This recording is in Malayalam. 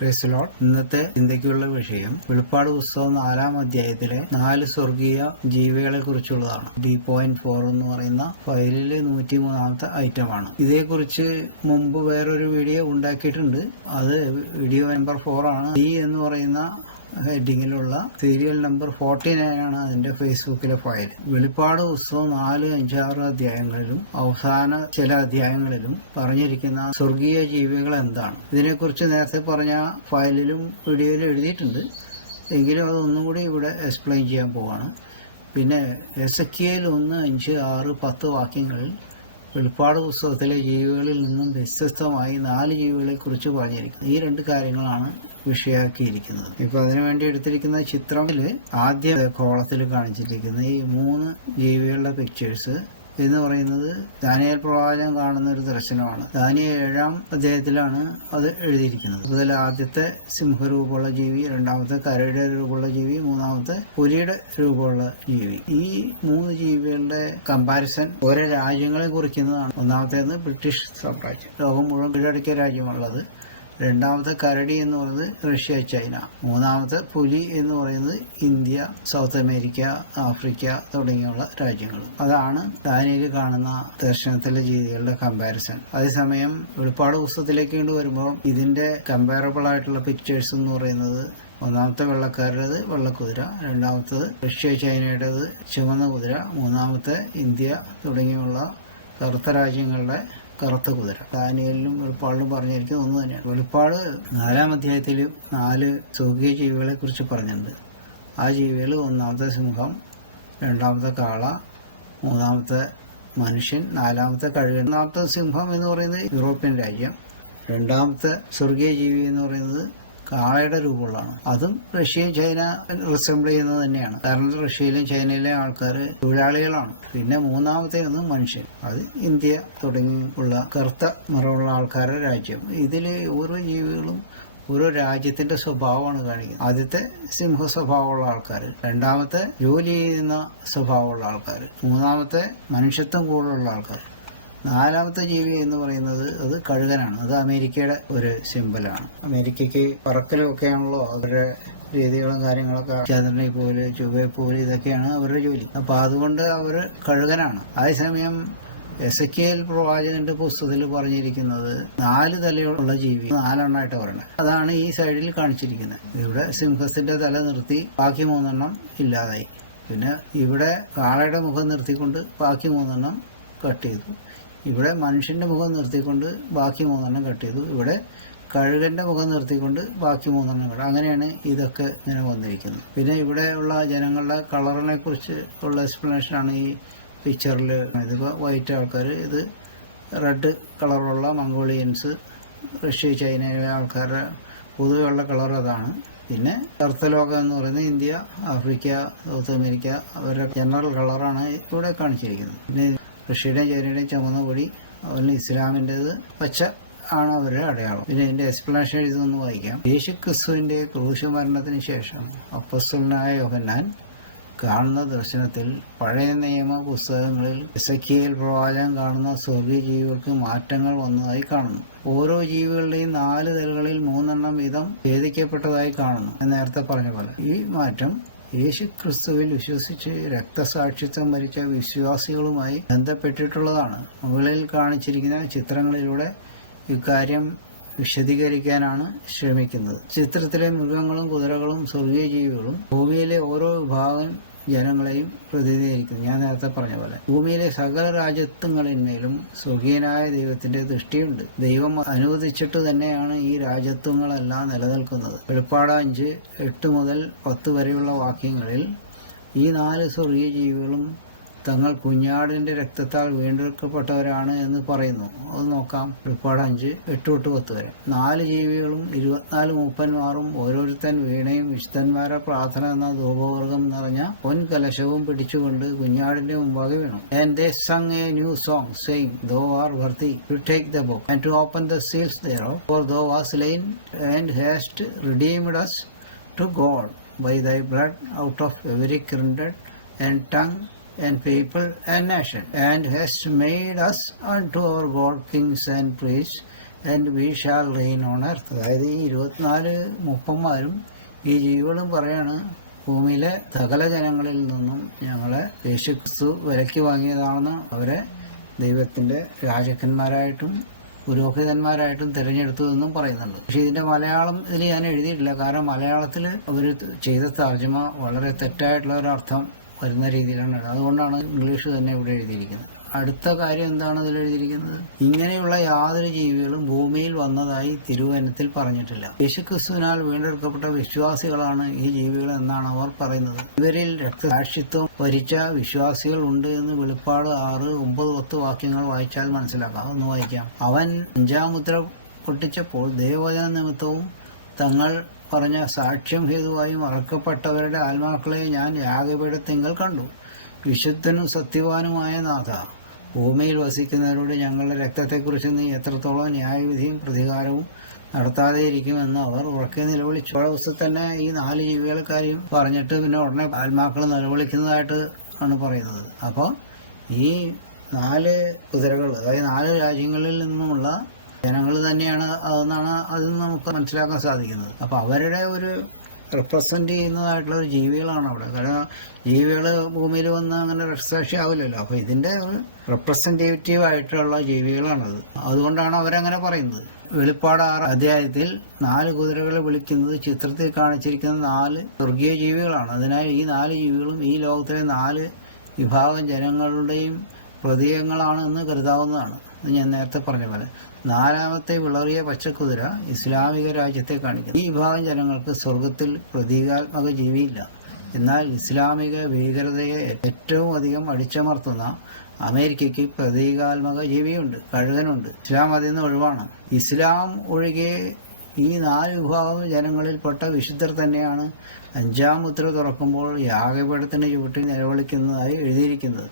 Praise the Lord. ഇന്നത്തെ ചിന്തയ്ക്കുള്ള വിഷയം വെളിപ്പാട് പുസ്തകം 4-ാം അധ്യായത്തിലെ 4 സ്വർഗീയ ജീവികളെ കുറിച്ചുള്ളതാണ്. D.4 എന്ന് പറയുന്ന ഫയലിലെ 103-ാമത്തെ ഐറ്റമാണ്. ഇതേക്കുറിച്ച് മുമ്പ് വേറൊരു വീഡിയോ ഉണ്ടാക്കിയിട്ടുണ്ട്. അത് വീഡിയോ നമ്പർ 4 ആണ്. ഡി എന്ന് പറയുന്ന ഹെഡിങ്ങിലുള്ള സീരിയൽ നമ്പർ 49 ആണ് അതിന്റെ ഫേസ്ബുക്കിലെ ഫയൽ. വെളിപ്പാട് പുസ്തകം 4, 5, 6 അധ്യായങ്ങളിലും അവസാന ചില അധ്യായങ്ങളിലും പറഞ്ഞിരിക്കുന്ന സ്വർഗീയ ജീവികൾ എന്താണ്, ഇതിനെക്കുറിച്ച് നേരത്തെ പറഞ്ഞ ഫയലിലും വീഡിയോയിലും എഴുതിയിട്ടുണ്ട്. എങ്കിലും അതൊന്നും കൂടി ഇവിടെ എക്സ്പ്ലെയിൻ ചെയ്യാൻ പോവാണ്. പിന്നെ എസെക്കിയേൽ 1, 5, 6, 10 വാക്യങ്ങളിൽ വെളിപ്പാട് പുസ്തകത്തിലെ ജീവികളിൽ നിന്നും വ്യത്യസ്തമായി 4 ജീവികളെ കുറിച്ച് പറഞ്ഞിരിക്കുന്നു. ഈ 2 കാര്യങ്ങളാണ് വിഷയാക്കിയിരിക്കുന്നത്. ഇപ്പൊ അതിനുവേണ്ടി എടുത്തിരിക്കുന്ന ചിത്രത്തിൽ ആദ്യ കോളത്തിൽ കാണിച്ചിരിക്കുന്ന ഈ 3 ജീവികളുടെ പിക്ചേഴ്സ് എന്ന് പറയുന്നത് ദാനിയേൽ പ്രവാചകൻ കാണുന്ന ഒരു ദർശനമാണ്. ദാനിയേൽ 7-ാം അധ്യായത്തിലാണ് അത് എഴുതിയിരിക്കുന്നത്. അതിൽ ആദ്യത്തെ സിംഹരൂപമുള്ള ജീവി, രണ്ടാമത്തെ കരടിയുടെ രൂപമുള്ള ജീവി, മൂന്നാമത്തെ പുലിയുടെ രൂപമുള്ള ജീവി. ഈ 3 ജീവികളുടെ കമ്പാരിസൺ ഓരോ രാജ്യങ്ങളെ കുറിക്കുന്നതാണ്. ഒന്നാമത്തേത് ബ്രിട്ടീഷ് സാമ്രാജ്യം, ലോകം മുഴുവൻ കീഴടക്കിയ രാജ്യമുള്ളത്. രണ്ടാമത്തെ കരടി എന്ന് പറയുന്നത് റഷ്യ, ചൈന. മൂന്നാമത്തെ പുലി എന്ന് പറയുന്നത് ഇന്ത്യ, സൗത്ത് അമേരിക്ക, ആഫ്രിക്ക തുടങ്ങിയുള്ള രാജ്യങ്ങൾ. അതാണ് ദാനിയേൽ കാണുന്ന ദർശനത്തിലെ ജീവികളുടെ കമ്പാരിസൺ. അതേസമയം വെളിപ്പാട് പുസ്തകത്തിലേക്ക് വരുമ്പോൾ ഇതിന്റെ കമ്പാരബിൾ ആയിട്ടുള്ള പിക്ചേഴ്സ് എന്ന് പറയുന്നത് ഒന്നാമത്തെ വെള്ളക്കാരുടേത് വെള്ളക്കുതിര, രണ്ടാമത്തത് റഷ്യ ചൈനയുടേത് ചുവന്ന കുതിര, മൂന്നാമത്തെ ഇന്ത്യ തുടങ്ങിയുള്ള കറുത്ത രാജ്യങ്ങളുടെ കറുത്ത കുതിര. ദാനിയേലിലും വെളിപ്പാടിലും പറഞ്ഞിരിക്കുന്നത് ഒന്ന് തന്നെയാണ്. വെളിപ്പാട് 4-ാം അധ്യായത്തിൽ 4 സ്വർഗീയ ജീവികളെ കുറിച്ച് പറഞ്ഞിട്ടുണ്ട്. ആ ജീവികൾ ഒന്നാമത്തെ സിംഹം, രണ്ടാമത്തെ കാള, മൂന്നാമത്തെ മനുഷ്യൻ, നാലാമത്തെ കഴുകൻ. ഒന്നാമത്തെ സിംഹം എന്ന് പറയുന്നത് യൂറോപ്യൻ രാജ്യം, രണ്ടാമത്തെ സ്വർഗീയ ജീവി എന്ന് പറയുന്നത് കാളയുടെ രൂപമുള്ളതാണ്. അതും റഷ്യയും ചൈന റിസംബിൾ ചെയ്യുന്നത് തന്നെയാണ്. കാരണം റഷ്യയിലും ചൈനയിലെ ആൾക്കാർ തൊഴിലാളികളാണ്. പിന്നെ മൂന്നാമത്തെ ഒന്ന് മനുഷ്യൻ, അത് ഇന്ത്യ തുടങ്ങിയുള്ള കറുത്ത നിറമുള്ള ആൾക്കാരുടെ രാജ്യം. ഇതില് ഓരോ ജീവികളും ഓരോ രാജ്യത്തിന്റെ സ്വഭാവമാണ് കാണിക്കുന്നത്. ആദ്യത്തെ സിംഹ സ്വഭാവമുള്ള ആൾക്കാർ, രണ്ടാമത്തെ ജോലി ചെയ്യുന്ന സ്വഭാവമുള്ള ആൾക്കാർ, മൂന്നാമത്തെ മനുഷ്യത്വം കൂടുതലുള്ള ആൾക്കാർ, നാലാമത്തെ ജീവി എന്ന് പറയുന്നത് അത് കഴുകനാണ്. അത് അമേരിക്കയുടെ ഒരു സിംബലാണ്. അമേരിക്കയ്ക്ക് പറക്കലൊക്കെയാണല്ലോ അവരുടെ രീതികളും കാര്യങ്ങളൊക്കെ. ചന്ദ്രനിൽ പോലെ ചൊവ്വയെ പോലെ ഇതൊക്കെയാണ് അവരുടെ ജോലി. അപ്പൊ അതുകൊണ്ട് അവര് കഴുകനാണ്. അതേസമയം എസെക്കിയേൽ പ്രവാചകന്റെ പുസ്തകത്തിൽ പറഞ്ഞിരിക്കുന്നത് 4 തലയുള്ള ജീവി, 4 എണ്ണമായിട്ട് പറയണത്. അതാണ് ഈ സൈഡിൽ കാണിച്ചിരിക്കുന്നത്. ഇവിടെ സിംഹത്തിന്റെ തല നിർത്തി ബാക്കി 3 എണ്ണം ഇല്ലാതായി. പിന്നെ ഇവിടെ കാളയുടെ മുഖം നിർത്തിക്കൊണ്ട് ബാക്കി 3 എണ്ണം കട്ട് ചെയ്തു. ഇവിടെ മനുഷ്യന്റെ മുഖം നിർത്തിക്കൊണ്ട് ബാക്കി 3 എണ്ണം കട്ട് ചെയ്തു. ഇവിടെ കഴുകന്റെ മുഖം നിർത്തിക്കൊണ്ട് ബാക്കി 3 എണ്ണം കട്ട്. അങ്ങനെയാണ് ഇതൊക്കെ ഇങ്ങനെ വന്നിരിക്കുന്നത്. പിന്നെ ഇവിടെ ഉള്ള ജനങ്ങളുടെ കളറിനെ കുറിച്ച് ഉള്ള എക്സ്പ്ലനേഷനാണ് ഈ പിക്ചറിൽ. ഇതിപ്പോൾ വൈറ്റ് ആൾക്കാർ, ഇത് റെഡ് കളറുള്ള മംഗോളിയൻസ്, റഷ്യ ചൈനയിലെ ആൾക്കാരുടെ പൊതുവെയുള്ള കളർ അതാണ്. പിന്നെ കറുത്ത ലോകം എന്ന് പറയുന്നത് ഇന്ത്യ, ആഫ്രിക്ക, സൗത്ത് അമേരിക്ക, അവരുടെ ജനറൽ കളറാണ് ഇവിടെ കാണിച്ചിരിക്കുന്നത്. പിന്നെ റഷ്യയുടെയും ചൈനയുടെയും ചുമന്ന കൊടി, അതുപോലെ ഇസ്ലാമിൻ്റെത് പച്ച ആണ് അവരുടെ അടയാളം. പിന്നെ ഇതിന്റെ എക്സ്പ്ലനേഷൻ ഇതൊന്ന് വായിക്കാം. യേശു ക്രിസ്തുവിന്റെ ക്രൂശ് മരണത്തിന് ശേഷം അപ്പോസ്തലനായ യോഹന്നാൻ കാണുന്ന ദർശനത്തിൽ പഴയ നിയമ പുസ്തകങ്ങളിൽ എസെക്കിയേൽ പ്രവാചകൻ കാണുന്ന സ്വർഗീയ ജീവികൾക്ക് മാറ്റങ്ങൾ വന്നതായി കാണുന്നു. ഓരോ ജീവികളുടെയും 4 തലകളിൽ 3 എണ്ണം വീതം ഛേദിക്കപ്പെട്ടതായി കാണുന്നു. നേരത്തെ പറഞ്ഞ പോലെ ഈ മാറ്റം യേശു ക്രിസ്തുവിൽ വിശ്വസിച്ച് രക്തസാക്ഷിത്വം വരിച്ച വിശ്വാസികളുമായി ബന്ധപ്പെട്ടിട്ടുള്ളതാണ്. മുകളിൽ കാണിച്ചിരിക്കുന്ന ചിത്രങ്ങളിലൂടെ ഇക്കാര്യം വിശദീകരിക്കാനാണ് ശ്രമിക്കുന്നത്. ചിത്രത്തിലെ മൃഗങ്ങളും കുതിരകളും സ്വർഗീയ ജീവികളും ഭൂമിയിലെ ഓരോ വിഭാഗം ജനങ്ങളെയും പ്രതിനിധീകരിക്കുന്നു. ഞാൻ നേരത്തെ പറഞ്ഞ പോലെ ഭൂമിയിലെ സകല രാജ്യത്വങ്ങളിന്മേലും സ്വർഗീയനായ ദൈവത്തിന്റെ ദൃഷ്ടിയുണ്ട്. ദൈവം അനുവദിച്ചിട്ട് തന്നെയാണ് ഈ രാജ്യത്വങ്ങളെല്ലാം നിലനിൽക്കുന്നത്. വെളിപ്പാട് 5, 8 മുതൽ 10 വരെയുള്ള വാക്യങ്ങളിൽ ഈ 4 സ്വർഗീയ ജീവികളും തങ്ങൾ കുഞ്ഞാടിന്റെ രക്തത്താൽ വീണ്ടെടുക്കപ്പെട്ടവരാണ് എന്ന് പറയുന്നു. അത് നോക്കാം. വെളിപ്പാട് 5, 8 തൊട്ട് 10 വരെ. 4 ജീവികളും 24 മൂപ്പന്മാരും ഓരോരുത്തൻ വീണയും വിശുദ്ധന്മാരെ പ്രാർത്ഥന എന്ന ധൂപവർഗം നിറഞ്ഞ പൊൻകലശവും പിടിച്ചുകൊണ്ട് കുഞ്ഞാടിന്റെ മുമ്പാകെ വീണു. And they sung a new song, saying, Thou art worthy to take the book and to open the seals thereof, for thou wast slain and hast redeemed us to God by thy blood out of every kindred and tongue and people and nation, and hast made us unto our God kings and priests, and we shall rain on earth. അതായത് ഈ 24 മുപ്പന്മാരും ഈ ജീവികളും പറയാണ്, ഭൂമിയിലെ സകല ജനങ്ങളിൽ നിന്നും ഞങ്ങളെ യേശുക്രിസ്തു വിലയ്ക്ക് വാങ്ങിയതാണെന്ന് അവരെ ദൈവത്തിന്റെ രാജാക്കന്മാരായിട്ടും പുരോഹിതന്മാരായിട്ടും തിരഞ്ഞെടുത്തു എന്നും പറയുന്നുണ്ട്. പക്ഷെ ഇതിന്റെ മലയാളം ഇതിൽ ഞാൻ എഴുതിയിട്ടില്ല. കാരണം മലയാളത്തിൽ അവർ ചെയ്ത തർജ്ജമ വളരെ തെറ്റായിട്ടുള്ള ഒരു അർത്ഥം വരുന്ന രീതിയിലാണ്. അതുകൊണ്ടാണ് ഇംഗ്ലീഷ് തന്നെ ഇവിടെ എഴുതിയിരിക്കുന്നത്. അടുത്ത കാര്യം എന്താണ് ഇതിൽ എഴുതിയിരിക്കുന്നത്? ഇങ്ങനെയുള്ള യാതൊരു ജീവികളും ഭൂമിയിൽ വന്നതായി തിരുവചനത്തിൽ പറഞ്ഞിട്ടില്ല. യേശുക്രിസ്തുവിനാൽ വീണ്ടെടുക്കപ്പെട്ട വിശ്വാസികളാണ് ഈ ജീവികൾ എന്നാണ് അവർ പറയുന്നത്. ഇവരിൽ രക്തസാക്ഷിത്വം വരിച്ച വിശ്വാസികൾ ഉണ്ട് എന്ന് വെളിപ്പാട് 6, 9, 10 വാക്യങ്ങൾ വായിച്ചാൽ മനസ്സിലാക്കാം. അതൊന്ന് വായിക്കാം. അവൻ 5-ാം മുദ്ര പൊട്ടിച്ചപ്പോൾ ദൈവവചന നിമിത്തവും തങ്ങൾ പറഞ്ഞ സാക്ഷ്യം ഹേതുവായും അറക്കപ്പെട്ടവരുടെ ആത്മാക്കളെ ഞാൻ യാഗപീഠത്തിങ്കൽ കണ്ടു. വിശുദ്ധനും സത്യവാനുമായ നാഥ, ഭൂമിയിൽ വസിക്കുന്നവരോട് ഞങ്ങളുടെ രക്തത്തെക്കുറിച്ച് നീ എത്രത്തോളം ന്യായവിധിയും പ്രതികാരവും നടത്താതെ ഇരിക്കുമെന്ന് അവർ ഉറക്കെ നിലവിളിച്ചു. ആ ദിവസത്തിൽ തന്നെ ഈ 4 ജീവികളെ കാര്യം പറഞ്ഞിട്ട് പിന്നെ ഉടനെ ആത്മാക്കൾ നിലവിളിക്കുന്നതായിട്ട് ആണ് പറയുന്നത്. അപ്പോൾ ഈ 4 കുതിരകൾ, അതായത് 4 രാജ്യങ്ങളിൽ നിന്നുമുള്ള ജനങ്ങൾ തന്നെയാണ് അതെന്നാണ് അതിൽ നിന്ന് നമുക്ക് മനസ്സിലാക്കാൻ സാധിക്കുന്നത്. അപ്പൊ അവരുടെ ഒരു റെപ്രസെന്റ് ചെയ്യുന്നതായിട്ടുള്ള ഒരു ജീവികളാണ് അവിടെ. കാരണം ജീവികള് ഭൂമിയിൽ വന്ന് അങ്ങനെ രക്തസാക്ഷി ആവില്ലല്ലോ. അപ്പൊ ഇതിന്റെ ഒരു റെപ്രസെന്റേറ്റീവ് ആയിട്ടുള്ള ജീവികളാണത്. അതുകൊണ്ടാണ് അവരങ്ങനെ പറയുന്നത്. വെളിപ്പാട് 6 അധ്യായത്തിൽ 4 കുതിരകളെ വിളിക്കുന്നത് ചിത്രത്തിൽ കാണിച്ചിരിക്കുന്ന 4 സ്വർഗീയ ജീവികളാണ്. അതിനാൽ ഈ 4 ജീവികളും ഈ ലോകത്തിലെ 4 വിഭാഗം ജനങ്ങളുടെയും പ്രതീകങ്ങളാണെന്ന് കരുതാവുന്നതാണ്. ഞാൻ നേരത്തെ പറഞ്ഞ പോലെ 4ാമത്തെ വിളറിയ പച്ചക്കുതിര ഇസ്ലാമിക രാജ്യത്തെ കാണിക്കുന്നു. ഈ വിഭാഗം ജനങ്ങൾക്ക് സ്വർഗത്തിൽ പ്രതീകാത്മക ജീവിയില്ല. എന്നാൽ ഇസ്ലാമിക ഭീകരതയെ ഏറ്റവും അധികം അടിച്ചമർത്തുന്ന അമേരിക്കയ്ക്ക് പ്രതീകാത്മക ജീവിയുണ്ട്, കഴുകനുണ്ട്. ഇസ്ലാം അതിൽ നിന്ന് ഒഴിവാണ്. ഇസ്ലാം ഒഴികെ ഈ 4 വിഭാഗം ജനങ്ങളിൽപ്പെട്ട വിശുദ്ധർ തന്നെയാണ് 5-ാം മുദ്ര തുറക്കുമ്പോൾ യാഗപീഠത്തിന് ചുവട്ടിൽ നിലവിളിക്കുന്നതായി എഴുതിയിരിക്കുന്നത്.